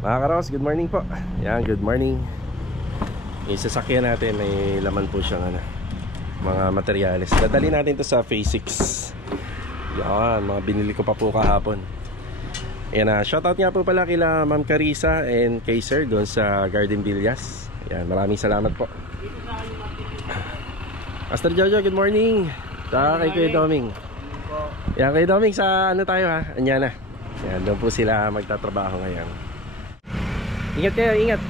Mga karos, good morning po. Yan, good morning. Yung sasakyan natin, may laman po siyang mga materyales. Dadali natin to sa Phase 6. Yan, mga binili ko pa po kahapon. Yan na, shoutout nga po pala kila Ma'am Carissa and kay Sir doon sa Garden Villas. Yan, maraming salamat po. Master Jojo, good morning. Sa kay Kuya Doming. Yan, kay Doming, sa ano tayo ha? Anya na. Yan, doon po sila magtatrabaho ngayon. Ingat kayo, ingat.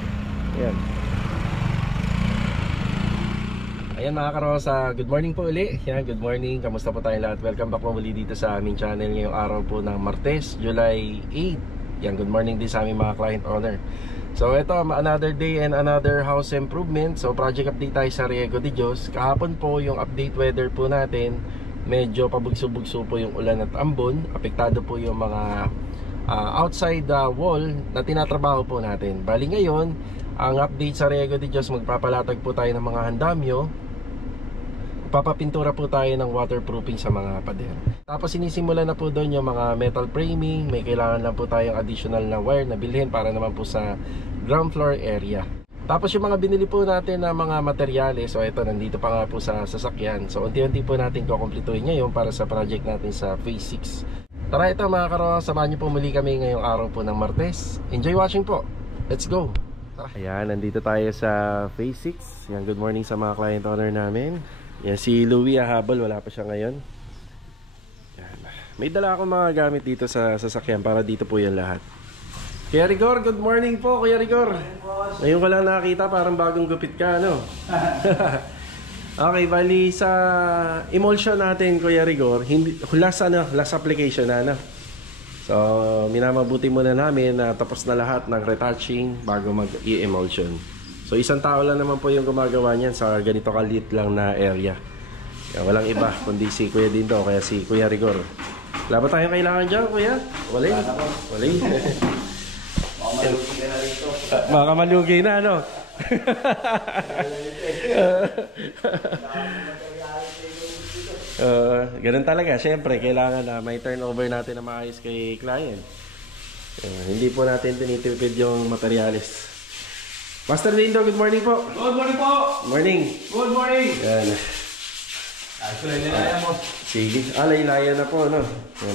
Ayan. Ayan mga karosa, good morning po uli. Ayan, good morning, kamusta po tayong lahat? Welcome back po muli dito sa aming channel ngayong araw po ng Martes, July 8. Ayan, good morning din sa aming mga client owner. So ito, another day and another house improvement. So project update tayo sa Riego de Dios. Kahapon po yung update weather po natin, medyo pabugso-bugso po yung ulan at ambon. Apektado po yung mga outside wall na tinatrabaho po natin. Bali ngayon, ang update sa Riego de Dios, magpapalatag po tayo ng mga handamyo. Papapintura po tayo ng waterproofing sa mga pader. Tapos sinisimula na po doon yung mga metal framing. May kailangan lang po tayong additional na wire na bilhin para naman po sa ground floor area. Tapos yung mga binili po natin na mga materyales, so ito, nandito pa nga po sa sasakyan. So unti-unti po natin kukumpletuhin ngayon para sa project natin sa Phase 6. Tara, ito mga karos, samahan niyo po muli kami ngayong araw po ng Martes. Enjoy watching po. Let's go. Tara. Ayan, nandito tayo sa Phase 6. Yan, good morning sa mga client owner namin. Yan, si Louie habol, wala pa siya ngayon. Yan. May dala akong mga gamit dito sa sasakyan para dito po yan lahat. Kuya Rigor, good morning po Kuya Rigor. Ngayon ko lang nakakita, parang bagong gupit ka, ano? Okay, bali sa emulsion natin Kuya Rigor, last application na, ano? So, minamabuti muna namin na tapos na lahat ng retouching bago mag-i-emulsion. So, isang tao lang naman po yung gumagawa niyan sa ganito kalit lang na area. Yan, walang iba kundi si Kuya Dindo, kaya si Kuya Rigor. Wala ba tayong kailangan dyan, Kuya? Walay. Walay. Baka malugi na, ano? Ganun talaga, syempre kailangan na may turnover natin na maayos kay client. Hindi po natin tinitipid yung materialis. Master Dindo, good morning po. Good morning po. Morning. Good morning. Yan. Actually, nilaya mo. Sige, laylaya na po, no?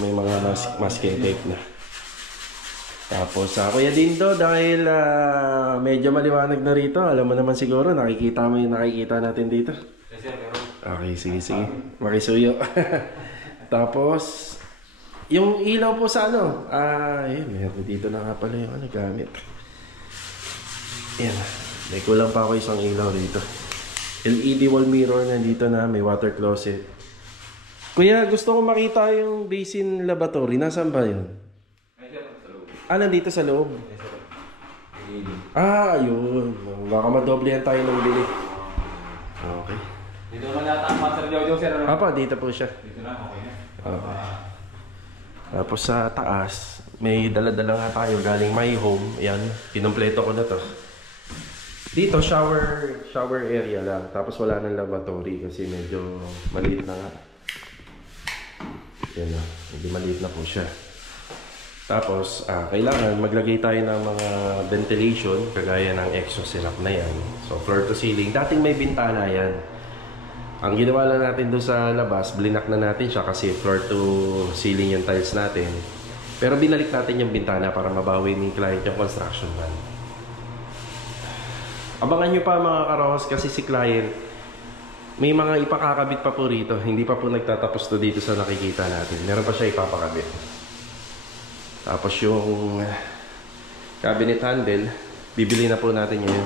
May mga masking tape na. Tapos Kuya Dindo, dahil medyo maliwanag na rito, alam mo naman siguro, nakikita mo yung nakikita natin dito. Yes, sir, pero... Okay, sige. Makisuyo. Tapos, yung ilaw po sa ano, yun, meron dito na nga pala yung gamit. Yan, may kulang pa ako isang ilaw dito. LED wall mirror nandito na, may water closet. Kuya, gusto ko makita yung basin lavatory. Nasaan ba yun? Nandito sa loob. Ayun. Baka madoblehan tayo ng bili. Okay. Dito naman yata ang Master Jojo, sir. Apa, dito po siya. Dito na, okay na. Okay. Tapos sa taas, may dala-dala nga tayo galing my home. Ayan, kinumpleto ko na to. Dito, shower area lang. Tapos wala nang lavatory kasi medyo maliit na nga. Yan na, hindi maliit na po siya. Tapos, kailangan maglagay tayo ng mga ventilation, kagaya ng exhaust setup na yan. So, floor to ceiling. Dating may bintana yan. Ang ginawa lang natin doon sa labas, blinak na natin siya kasi floor to ceiling yung tiles natin. Pero binalik natin yung bintana para mabawi ni client yung construction man. Abangan nyo pa mga karos kasi si client, may mga ipakakabit pa po rito. Hindi pa po nagtatapos to dito sa nakikita natin. Meron pa siya ipapakabit. Tapos yung cabinet handle, bibili na po natin yun.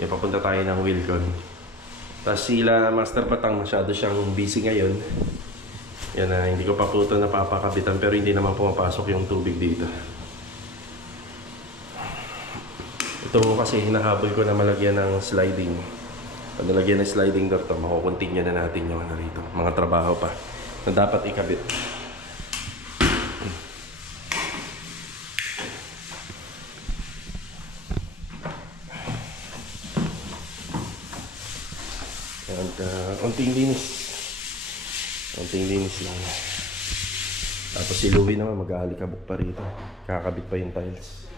Yan, papunta tayo ng Wilcon. Tapos sila Master Batang, masyado siyang busy ngayon. Yan na, hindi ko pa po ito napapakabitan pero hindi naman pumapasok yung tubig dito. Ito kasi hinahabol ko na malagyan ng sliding. Pag nalagyan ng sliding door to, makukontinue na natin yung rito. Mga trabaho pa na dapat ikabit. Konting linis lang. Tapos si Louie naman mag-aalikabok pa rito. Kakabit pa yung tiles.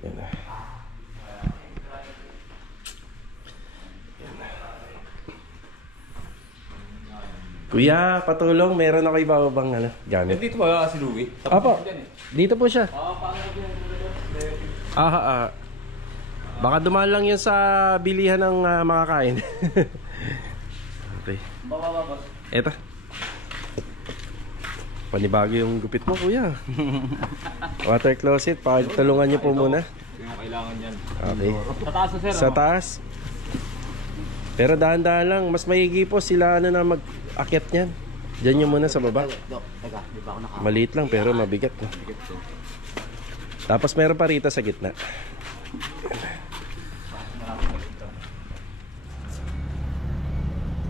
Yan na. Kuya, patulong. Meron ako ibabang ano, gamit. Dito ba si Louie? Apo, dito po siya. Paano ko Baka dumaan lang yun sa bilihan ng makakain. Okay. Bababa. Eto. Panibago yung gupit mo, kuya. Water closet, pagtulungan niyo po muna. Yung kailangan yan. Okay. Sa taas na sir. Sa taas. Pero dahan-dahan lang, mas maigi po sila na mag-akyat niyan. Diyan nyo muna sa baba. Maliit lang pero mabigat. No? Tapos meron pa rito sa gitna.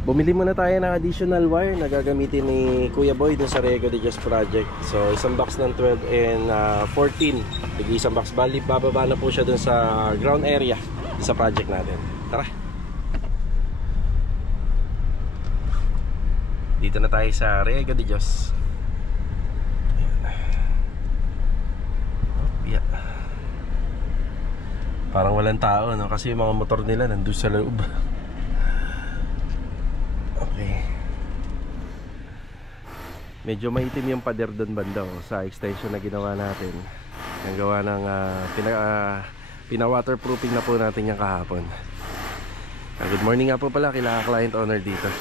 Bumili muna tayo ng additional wire na gagamitin ni Kuya Boy dun sa Riego de Dios project. So isang box ng 12 and 14. Bigay isang box. Bali, bababa na po siya dun sa ground area dun sa project natin. Tara! Dito na tayo sa Riego de Dios. Yeah. Parang walang tao, no? Kasi yung mga motor nila nandun sa loob. Okay. Medyo maitim yung pader doon banda sa extension na ginawa natin. Ang gawa ng pina-waterproofing na po natin yung kahapon. Good morning nga po pala kila client owner dito.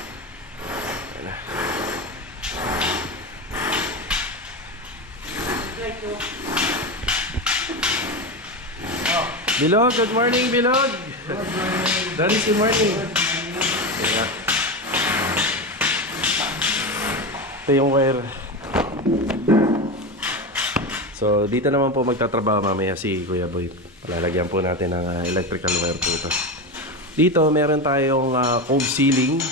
Bilog, good morning Bilog. Doris, good morning. Ito yung wire. So dito naman po magtatrabaho mamaya si Kuya Boy. Palalagyan po natin ng electrical wire po ito. Dito meron tayong cove ceiling.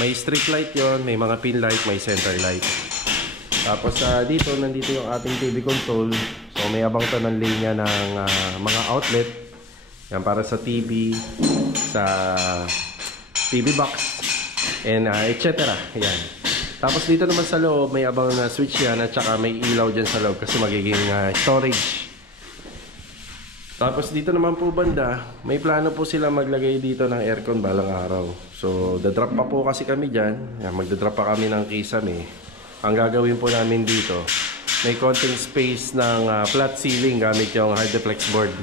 May street light yon, may mga pin light, may center light. Tapos dito nandito yung ating TV control. So may abang to ng linya ng mga outlet. Yan para sa TV, sa TV box, and etc. Yan. Tapos dito naman sa loob may abang na switch yan at saka may ilaw dyan sa loob kasi magiging storage. Tapos dito naman po banda, may plano po sila maglagay dito ng aircon balang araw. So dadrop pa po kasi kami dyan. Yan, magdadrop pa kami ng kisame. Ang gagawin po namin dito, may konting space ng flat ceiling gamit yung Hydroflex board.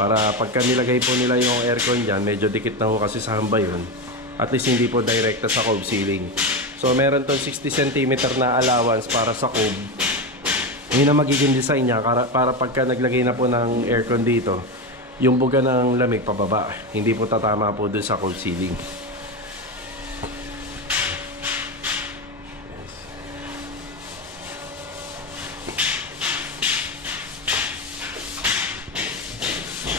Para pagka nilagay po nila yung aircon dyan, medyo dikit na po kasi sa hamba yun. At least hindi po direkta sa cove ceiling. So meron tong 60 cm na allowance para sa cove. Yun ang magiging design niya para pagka naglagay na po ng aircon dito, yung buga ng lamig pababa. Hindi po tatama po dun sa cove ceiling.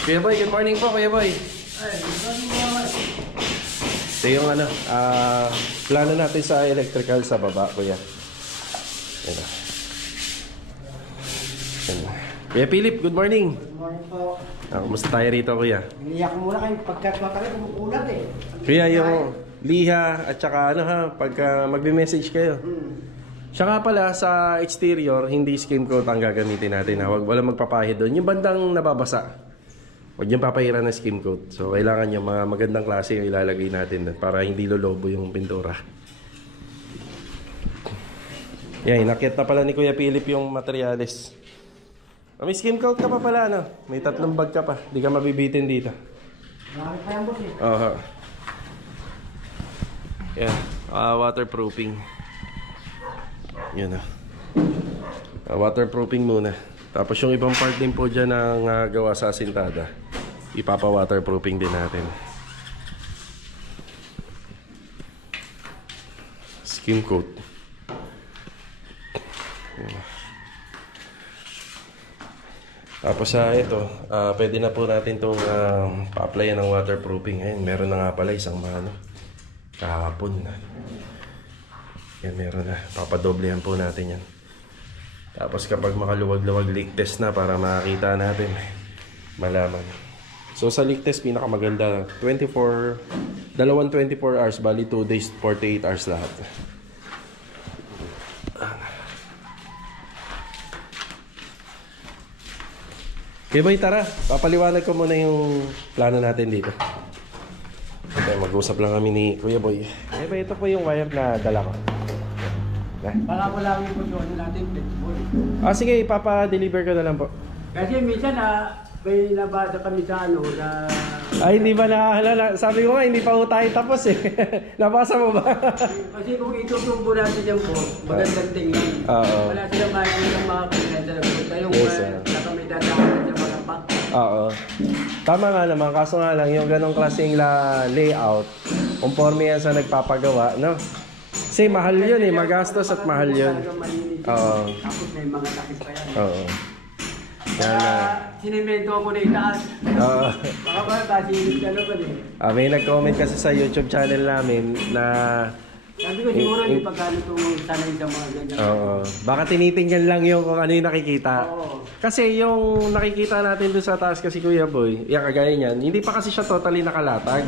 Kuya Boy, good morning po Kuya Boy. Ay, good morning naman. Ito yung plano natin sa electrical sa baba, Kuya. Ayan. Ayan. Kuya Philip, good morning. Good morning po. Kumusta tayo rito, Kuya? Iniyak ko muna kayo pagkat kami kumukulat eh. Kuya, yung liha at saka pagka magbe-message kayo. Siya nga pala, sa exterior, hindi skim coat ang gagamitin natin. Wala magpapahid doon. Yung bandang nababasa, huwag yung papahiran ng skim coat. So, kailangan yung mga magandang klase yung ilalagay natin para hindi lolobo yung pintura. Yan, inakyat na pala ni Kuya Philip yung materials. May skim coat ka pa pala, no? May 3 bag ka pa. Di ka mabibitin dito. Marami pa yung boss eh. Aha. Yan, waterproofing. Yun na. Waterproofing muna. Tapos yung ibang part din po dyan ang gawa sa asintada. Ipapa-waterproofing din natin. Skim coat. Tapos ito, pwede na po natin itong pa-applyan ng waterproofing. Ayun, meron na nga pala isang kahapon na. Yan, meron na. Papadoblehan po natin yan. Tapos kapag makaluwag-luwag leak test na para makakita natin, malaman. So sa leak test, pinakamaganda, dalawang 24 hours, bali 2 days, 48 hours lahat. Okay boy, tara. Papaliwanag ko muna yung plano natin dito. Okay, mag-usap lang kami ni Kuya Boy. Okay boy, ito po yung wire na dala ko. Baka ko lang yung posyon natin, flexible. Sige, ipapa-deliver ko na lang po. Kasi minsan may nabasa kami sa na... Ay, hindi ba nakahalala? Sabi ko nga, hindi pa po tayo tapos eh. Nabasa mo ba? Kasi kung itutumbo natin yung boss, magandang tingnan. Oo. Wala silang makikita mga pinaganda ng boss. Yung Yes, saka may dadaan sa mga pack. Oo. Tama nga naman, kaso nga lang, yung ganong klaseng layout, conforme yan sa nagpapagawa, no? Kasi mahal yun eh, magastos at mahal yun. Oo. Tapos may mga takis pa yan. Oo. Yan Kaya sinimento ako na itaas. Oo. Baka ba, kasi ano ba eh. May nag-comment kasi sa YouTube channel namin na Sabi ko siguro hindi pagkano itong sanay sa mga ganyan. oo. Baka tinitingnan lang yung kung ano yung nakikita. Oo. Kasi yung nakikita natin doon sa taas kasi Kuya Boy, yung kagaya niyan, hindi pa kasi siya totally nakalatag.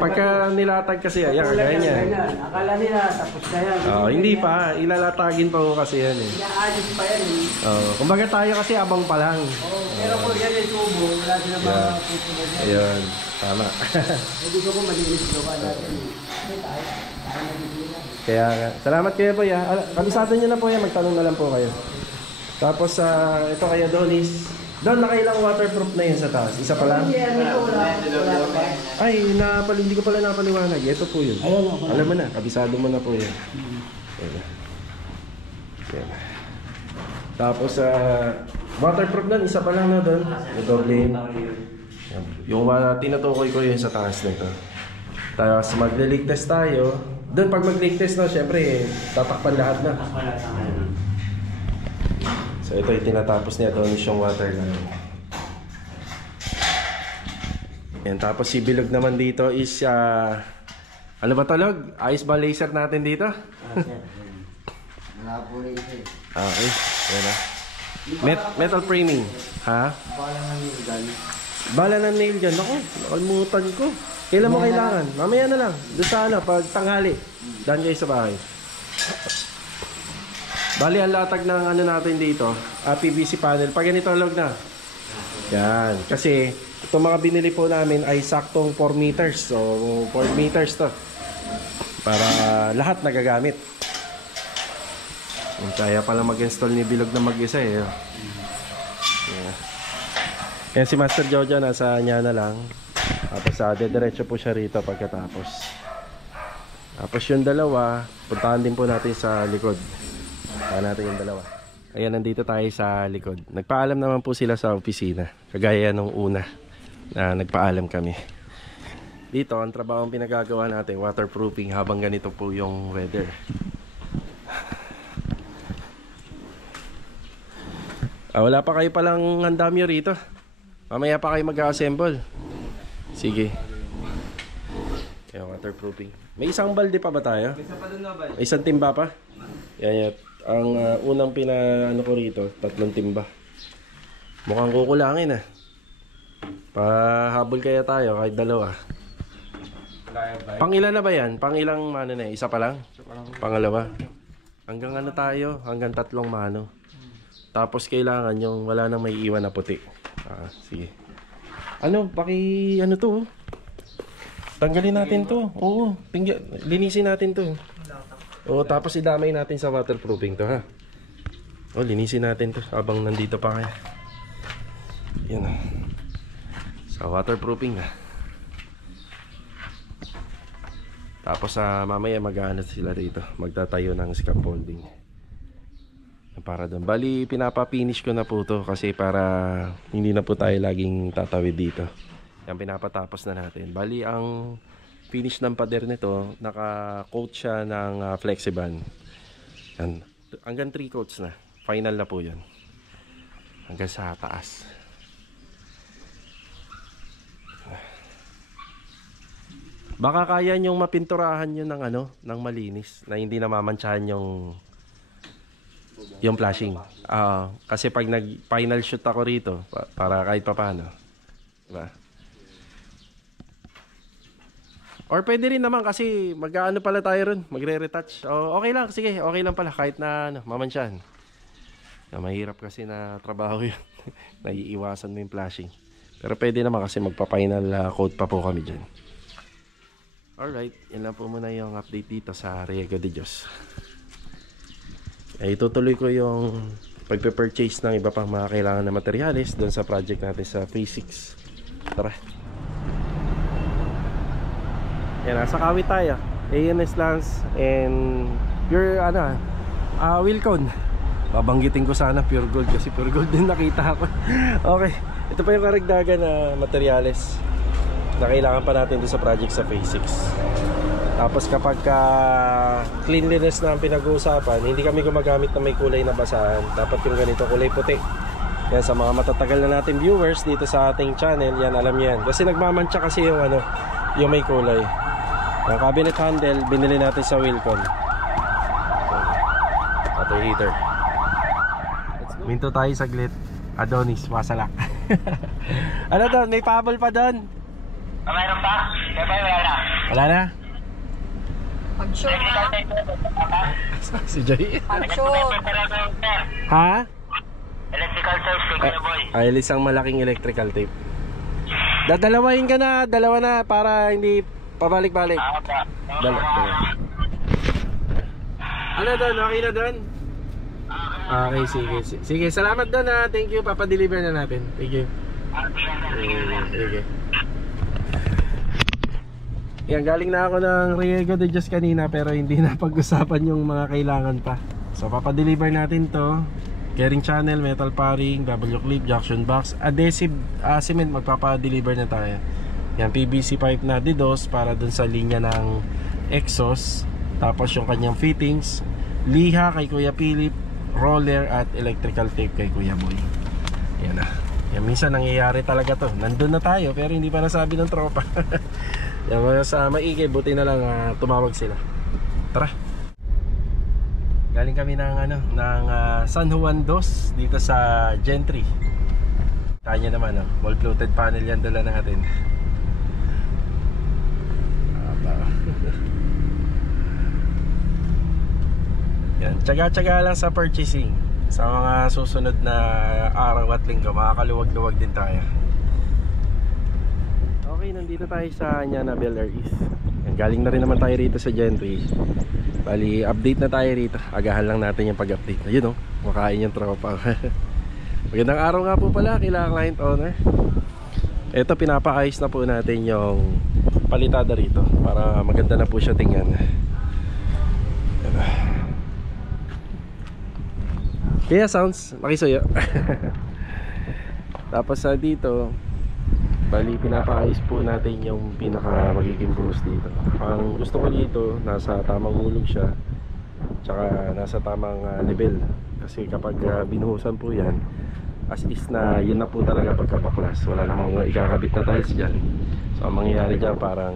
Pagka nilatag kasi yan, kagaya niyan. Akala nila tapos na yan. Hindi pa, ilalatagin pa ko kasi yan eh. Inaayos pa yan eh. Kumbaga tayo kasi abang pa lang. Pero kung yan ay tubo, wala sila mga putubo yan. Ayun, tama. Hindi ko kung malinis ko pa natin. Kaya nga. Salamat Kuya Boy ha. Kabisado niyo na po yan, magtanong na lang po kayo. Tapos ito kaya Donis. Don, nakailang waterproof na yun sa taas? Isa pa lang? Ay, hindi ko pala napaliwanag. Ito po yun. Alam mo na, kabisado mo na po yun. Yan. Tapos waterproof na, isa pa lang na doon. Ito din. Yung tinutukoy ko yun sa taas nito. Tapos mag-leak test tayo. Doon pag mag-leak test na, syempre tatakpan lahat na. So ito yung tinatapos niya doon yung water line. Yan, tapos si bilog naman dito is ano ba talog? Ice ba laser natin dito? Wala po laser. Okay, yan na. Metal framing. Ha? Bala ng nail gun. Bala ng nail gun. Ako, nakalimutan ko. Kailan mo kailangan? Mamaya na lang. Doon sa pag tanghali. Daan kayo sa bahay. Bali, ang latag ng ano natin dito, PVC panel. Pag ganito log na. Yan. Kasi, itong mga binili po namin ay saktong 4 meters. So, 4 meters to. Para lahat nagagamit. Kaya pala mag-install ni Bilog na mag-isa eh. Yeah. Yan si Master Jojo, nasa niya na lang. Tapos diretso po siya rito pagkatapos. Tapos yung dalawa, puntahan din po natin sa likod. Puntahan natin yung dalawa. Ayan, nandito tayo sa likod. Nagpaalam naman po sila sa opisina. Kagaya nung una na nagpaalam kami. Dito, ang trabaho pinagagawa natin, waterproofing habang ganito po yung weather. Wala pa kayo palang handamyo rito. Mamaya pa kayo mag-assemble. Sige. Ayan, waterproofing. May isang balde pa ba tayo? Isa pa dun na ba? May isang timba pa? Yan. Ang unang ano ko rito, 3 timba. Mukhang kukulangin ah. Pahabol kaya tayo kahit 2. Pangilan na ba yan? Pangilang mano na? Isa pa lang? Pangalawa. Hanggang ano tayo? Hanggang 3 mano. Tapos kailangan yung wala nang may iwan na puti. Sige. Ano to? Tanggalin natin to. Oo, linisin natin to. Oo, tapos idamay natin sa waterproofing to ha. Linisin natin to habang nandito pa kaya. Yan. Sa waterproofing na. Tapos mamaya mag-aano sila dito. Magtatayo ng scaffolding. Para doon. Bali, pinapa-finish ko na po to kasi para hindi na po tayo laging tatawid dito. Yan, pinapatapos na natin. Bali, ang finish ng pader nito, naka-coat siya ng Flexiban. Yan. Hanggang 3 coats na. Final na po yun. Hanggang sa taas. Baka kaya nyong mapinturahan yun ng ng malinis na hindi namamantsahan yung flashing. Kasi pag nag-final shoot ako rito, para kahit pa paano. Diba? Or pwede rin naman kasi mag-ano pala tayo ron, magre-retouch. Okay lang, sige, okay lang pala kahit na mamansyahan. Mahirap kasi na trabaho yun. Naiiwasan mo yung flashing. Pero pwede naman kasi magpa-final coat pa po kami dyan. Alright, yan lang po muna yung update dito sa Riego de Dios. Ay, itutuloy ko yung pagpe-purchase ng iba pang mga kailangan na materyales doon sa project natin sa Phase 6. Tara. Yan, nasa Kawit tayo. ANS Lance and pure Wilcon. Babanggitin ko sana pure gold kasi pure gold din nakita ako. Okay, ito pa yung karagdagan na materyales na kailangan pa natin doon sa project sa Phase 6. Tapos kapag cleanliness na ang pinag-uusapan, hindi kami gumagamit na may kulay na basahan. Dapat yung ganito, kulay puti. Yan, sa mga matatagal na natin viewers dito sa ating channel, yan, alam yan. Kasi nagmamantsa kasi yung yung may kulay. Ang cabinet handle, binili natin sa Wilcon. Water heater. Minto tayo saglit. Adonis, wasalak. Ano doon? May pahabol pa doon? Mayroon pa? Kaya ba wala na? Wala na? Pag-show ha? Si Joy. Pag-show. Ha? Electrical source, sige na boy. Ay, isang malaking electrical tape. Dadalawahin ka na, dalawa na para hindi pabalik-balik. Ano doon? Okay na doon? Okay, sige. Sige, salamat doon ha. Thank you, papadeliver na natin. Thank you. Sige. Yan, galing na ako ng Riego de Dios kanina pero hindi na pag-usapan yung mga kailangan pa. So papadeliver natin to. Carrying channel, metal paring, W-clip, junction box, adhesive cement, magpapadeliver na tayo. Yan, PVC pipe na DDoS para dun sa linya ng exhaust. Tapos yung kanyang fittings, liha kay Kuya Philip, roller at electrical tape kay Kuya Boy. Yan na. Yan, minsan nangyayari talaga to. Nandun na tayo pero hindi pa nasabi ng tropa. Yan, sa maigi, buti na lang tumawag sila. Tara. Galing kami ng San Juan 2 dito sa Gentry. Kanya naman wall floated panel yan dala natin. Yan, tsaga-tsaga lang sa purchasing. Sa mga susunod na araw at linggo, makakaluwag-luwag din tayo. Okay, nandito tayo sa Ñana Bel Air East. Yan, galing na rin naman tayo rito sa Gentry. Bali, update na tayo rito. Agahan lang natin yung pag-update. Ayun makain yung tropa. Magandang araw nga po pala kila client owner. Ito, pinapaayos na po natin yung palitada rito para maganda na po siya tingnan. Kaya sounds, makisuyo. Tapos dito, bali pinapaayos po natin yung pinaka magiging boost dito. Ang gusto ko dito, nasa tamang hulog siya, tsaka nasa tamang level. Kasi kapag binuhusan po yan, as is na yun na po talaga pagkabaklas. Wala namang ikakabit na tiles dyan. So ang mangyayari dyan parang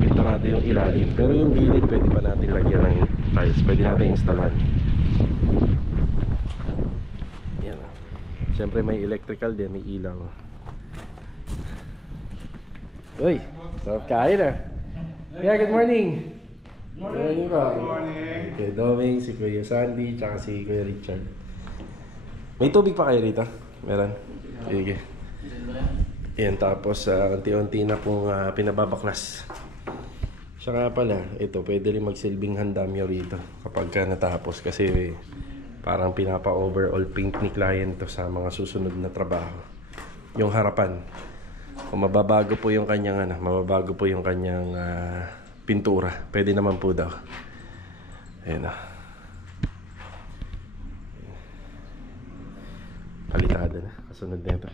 pinto natin yung ilalim. Pero yung gilid pwede pa natin lagyan ng tiles. Pwede natin installan. Yan. Siyempre may electrical din, may ilaw. Uy, sarap kain Yeah, good morning. Good morning. Good morning. Okay, Doming, si Kuya Sandy, tsaka si Kuya Richard. May tubig pa kayo rito? Meron? Sige. Yan, tapos unti-unti na pong pinababaklas. Siya nga pala, ito pwede rin magsilbing handamyo rito kapag natapos kasi parang pinapa-overall paint ni client to sa mga susunod na trabaho. Yung harapan. Kung mababago po yung kanyang pintura, pwede naman po daw. Ayan palitada na, kasunod na ito.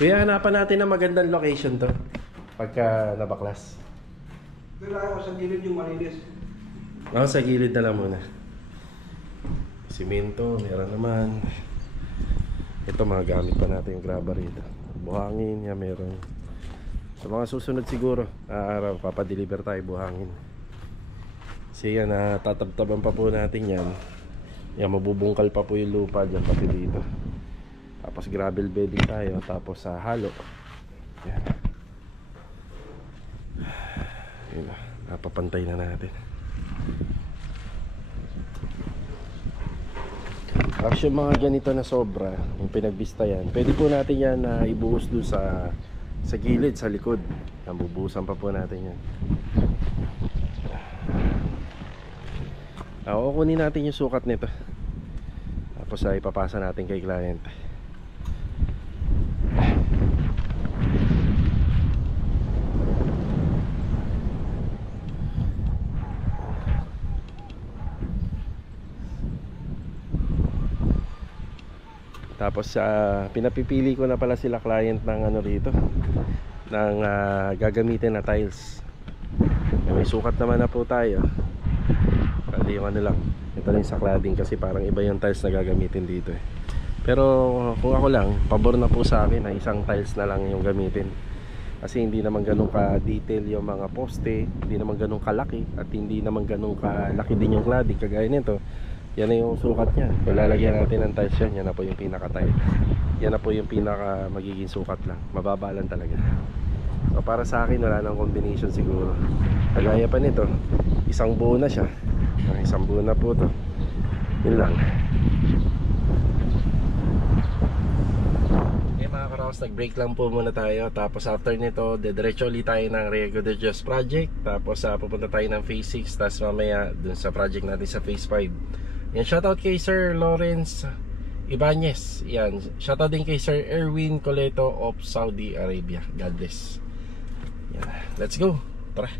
Kaya hanapan natin ng magandang location to pagka nabaklas. Pero ako sa gilid yung malinis. Sa gilid na lang muna. Simento, meron naman. Ito mga gamit pa natin yung grabber rito. Buhangin, yan meron. Sa mga susunod siguro, araw papadeliver tayo buhangin. Kasi yan, tatabtaban pa po natin yan. Yan, mabubungkal pa po yung lupa dyan pati dito. Tapos gravel bedding tayo, tapos halo. Yan. Yan, napapantay na natin. Tapos yung mga ganito na sobra, yung pinagbista yan, pwede po natin yan na ibuhos doon sa gilid, sa likod. Yan, bubuhusan pa po natin yan. Kukunin natin yung sukat nito. Tapos ay ipapasa natin kay client. Tapos pinapipili ko na pala sila client ng ano rito, ng gagamitin na tiles. May sukat naman na po tayo. Kali yung ano lang, ito lang sa cladding kasi parang iba yung tiles na gagamitin dito eh. Pero kung ako lang, pabor na po sa akin na isang tiles na lang yung gamitin. Kasi hindi naman ganun ka-detail yung mga poste, hindi naman ganun kalaki, at hindi naman ganun kalaki din yung cladding. Kagaya nito, yan na yung sukat niya. Kung lalagyan natin ng tiles yan, yan na po yung pinaka-tile. Yan na po yung pinaka magiging sukat lang. Mababa lang talaga. So para sa akin, wala nang combination siguro. Kagaya pa nito, isang buo na siya. Isang buo na po to. Yun lang. Okay mga karaos, nag-break lang po muna tayo. Tapos after nito, dediretso ulit tayo ng Riego de Dios project. Tapos pupunta tayo ng phase 6. Tapos mamaya dun sa project natin sa phase 5. Yan, shoutout kay Sir Lawrence Ibanez. Yan, shoutout din kay Sir Erwin Coleto of Saudi Arabia. God bless. Yan, let's go. Tara.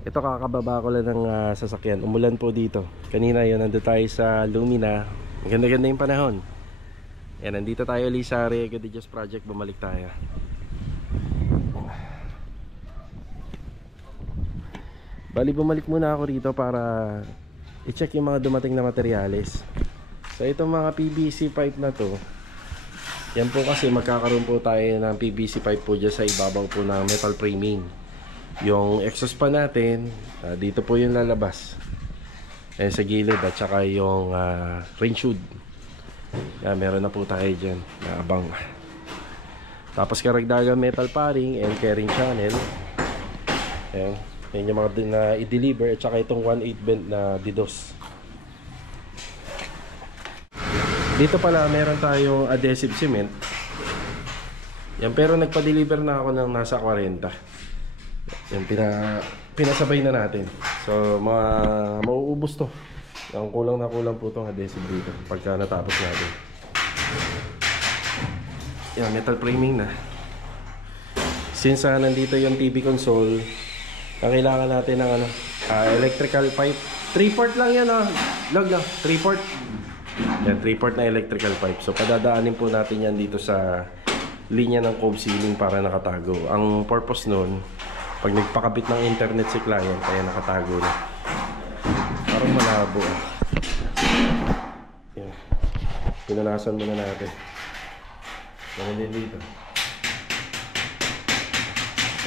Ito kakababa ko lang ng sasakyan. Umulan po dito. Kanina yun, nandito tayo sa Lumina. Ganda-ganda yung panahon. Yan, nandito tayo ulit sa Riego de Dios project. Bumalik tayo. Bali, bumalik muna ako rito para i-check yung mga dumating na materyales. So itong mga PVC pipe na to, yan po kasi magkakaroon po tayo ng PVC pipe po dyan sa ibabaw po ng metal framing. Yung exhaust pa natin, dito po yung lalabas. Sa gilid at saka yung rain hood. Yan, meron na po tayo dyan na abang. Tapos karagdagang metal paring and carrying channel. Yan, yan yung mga na i-deliver at saka itong 1/8 bend na DDoS. Dito pala meron tayong adhesive cement. Yan, pero nagpa-deliver na ako ng nasa 40. Yan, pinasabay na natin. So mauubos to. Yung kulang na kulang po itong adhesive dito pagka natapos natin. Yan, metal framing na. Since nandito yung TV console, kailangan natin ng electrical pipe. 3-port lang yan Log lang, 3-port. Yan, 3-port na electrical pipe. So padadaanin po natin yan dito sa linya ng cove ceiling para nakatago. Ang purpose nun, pag nagpakabit ng internet si client, kaya nakatago na. Parang malabo. Yan. Pinanasan muna natin. Ganun din dito.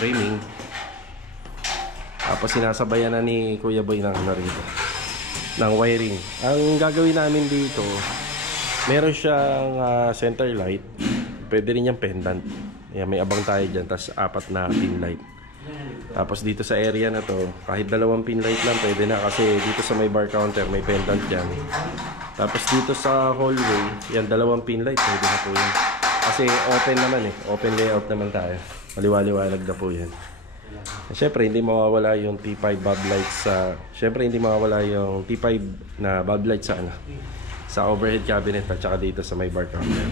Framing. Tapos sinasabayan na ni Kuya Boy ng narito. Ng wiring. Ang gagawin namin dito, meron siyang center light. Pwede rin yung pendant. Yan, may abang tayo dyan. Tapos 4 na pin light. Tapos dito sa area na to, kahit 2 pin light lang pwede na kasi dito sa may bar counter may pendant dyan. Tapos dito sa hallway, yan 2 pin light pwede na po yan. Kasi open naman open layout naman tayo. Maliwaliwanag na po yan. Siyempre hindi mawawala yung T5 bulb lights hindi mawawala yung T5 na bulb lights sa overhead cabinet at saka dito sa may bar counter.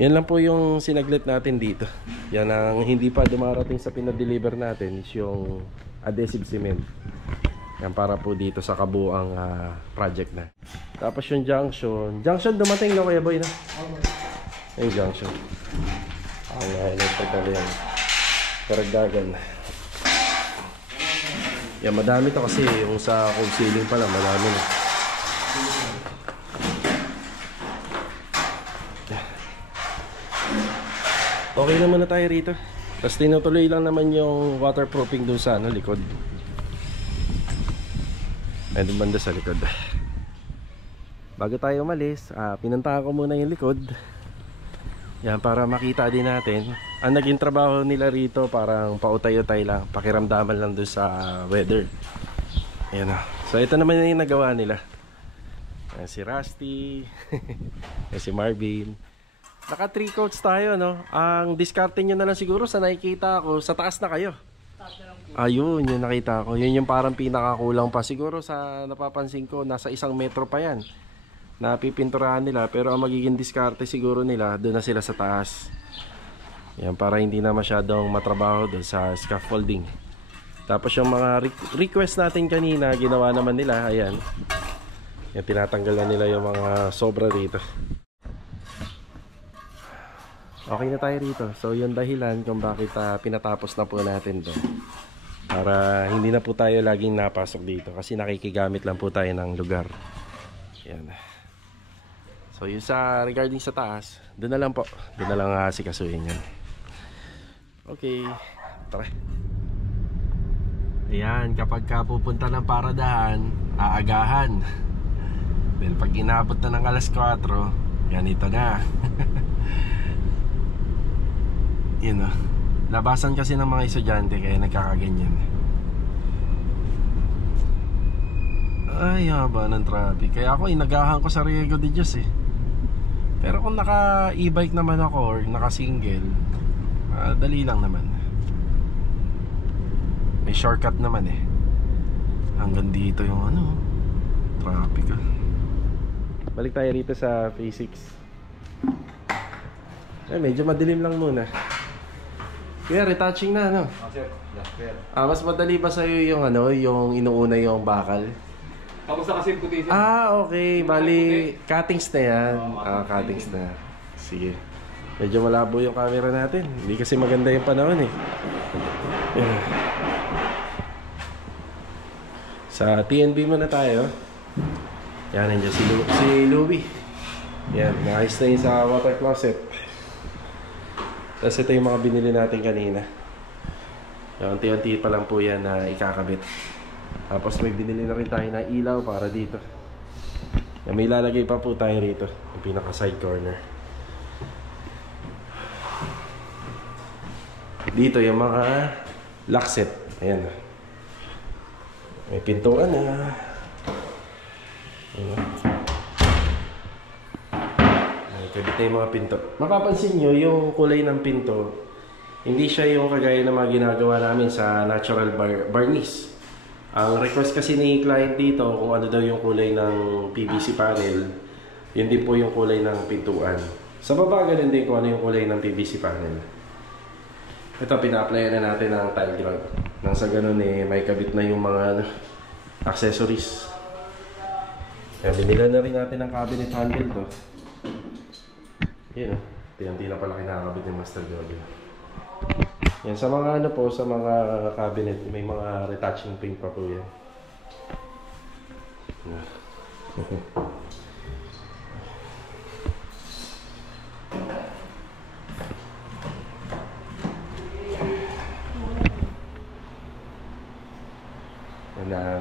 Yan lang po yung sinaglit natin dito. Yan ang hindi pa dumarating sa pinadeliver natin is yung adhesive cement. Yan para po dito sa kabuang project na. Tapos yung junction dumating na Kuya Boy na? Yung junction. Ang electrical yan. Karagdagan. Yan, madami to kasi yung sa cove ceiling pala madami na. Okay na muna tayo rito. Tapos tinutuloy lang naman yung waterproofing doon sa likod. Ay, doon banda sa likod. bago tayo umalis, pinuntahan ko muna yung likod. Yan, para makita din natin. Ang naging trabaho nila rito parang pautay-utay lang, pakiramdaman lang doon sa weather. Ayan o. So ito naman yung nagawa nila. Ayan, si Rusty. Ayan, si Marvin. Naka 3 coats tayo, no? Ang diskarte nyo na lang siguro sa nakikita ko, sa taas na kayo. Ayun, yung nakita ko. Yun yung parang pinakakulang pa. Siguro sa napapansin ko, nasa 1 metro pa yan na pipinturahan nila, pero ang magiging diskarte siguro nila doon na sila sa taas. Yan, para hindi na masyadong matrabaho doon sa scaffolding. Tapos yung mga request natin kanina, ginawa naman nila. Ayan, yan, tinatanggal na nila yung mga sobra rito. Okay na tayo rito. So yung dahilan kung bakit pinatapos na po natin doon, para hindi na po tayo laging napasok dito, kasi nakikigamit lang po tayo ng lugar. Yan. So yung sa regarding sa taas, doon na lang po. Doon na lang sikasuhin yan. Okay, tara. Ayan, kapag pupunta ng paradahan, aagahan. Then pag inabot na ng alas 4, yan, ito na. Yun o. Labasan kasi ng mga estudyante, kaya nagkakaganyan. Ay, haba ng traffic. Kaya ako inagahan ko sa Riego de Dios eh. Pero kung naka e-bike naman ako or naka single, dali lang naman. May shortcut naman eh. Hanggang dito yung ano, traffic ah. Balik tayo rito sa Phase 6. Ay, medyo madilim lang muna. Kaya retouching na, ano? Sir. Yeah, sir. Mas madali ba sa'yo yung ano, yung inuuna yung bakal? Tapos sa kasi puti, sir. Okay. Bali, cuttings na yan. Cuttings na. Sige. Medyo malabo yung camera natin. Hindi kasi maganda yung panahon eh. Yan. Sa TNB muna tayo. Yan, nandiyan si Louie. Yan, naayos na yun sa water closet. Tapos ito yung mga binili natin kanina. Unti-unti pa lang po yan na ikakabit. Tapos may binili na rin tayo na ilaw para dito. Yan, may lalagay pa po tayo rito, yung pinaka side corner. Dito yung mga lock set. Ayan. May pintuan na. Ayan. Kabit na yung mga pinto. Mapapansin nyo, yung kulay ng pinto, hindi siya yung kagaya ng mga ginagawa namin sa natural varnish. Ang request kasi ni client dito kung ano daw yung kulay ng PVC panel, yun din po yung kulay ng pintuan. Sa baba, ganun din kung ano yung kulay ng PVC panel. Ito, pina-applyan na natin ng tile grout. Nang sa ganun eh, may kabit na yung mga accessories. Kaya binila na rin natin ang cabinet handle to. Yan o, hindi na pala kinakabit yung master jogging. Yan, sa mga ano po, sa mga cabinet, may mga retouching paint pa po yan.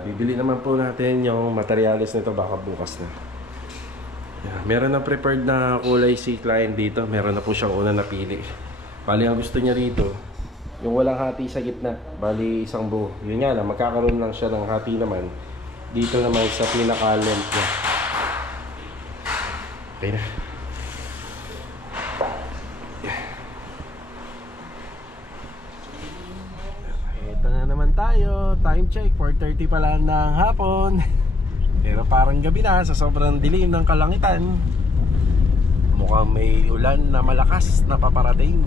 Bibili naman po natin yung materials nito baka bukas na. Yan, meron na prepared na kulay si client dito. Meron na po siyang una napili. Bali, ang gusto niya rito, yung walang hati sa gitna. Bali, isang buo. Yun nga lang, magkakaroon lang siya ng hati naman dito naman sa pinaka-length niya. Okay na. Ito na naman tayo. Time check, 4:30 pa lang ng hapon. Pero parang gabi na sa sobrang dilim ng kalangitan. Mukhang may ulan na malakas na paparating.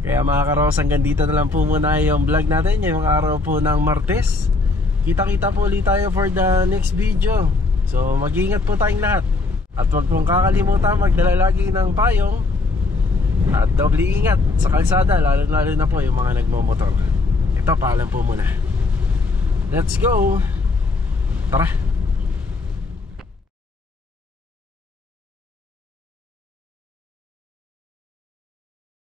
Kaya mga karos, hanggang dito na lang po muna yung vlog natin ngayong araw po ng Martes. Kita-kita po ulit tayo for the next video. So mag-iingat po tayong lahat. At huwag pong kakalimutan magdala lagi ng payong. At doble ingat sa kalsada, lalo-lalo na po yung mga nagmomotor. Ito, paalam po muna. Let's go! Tara!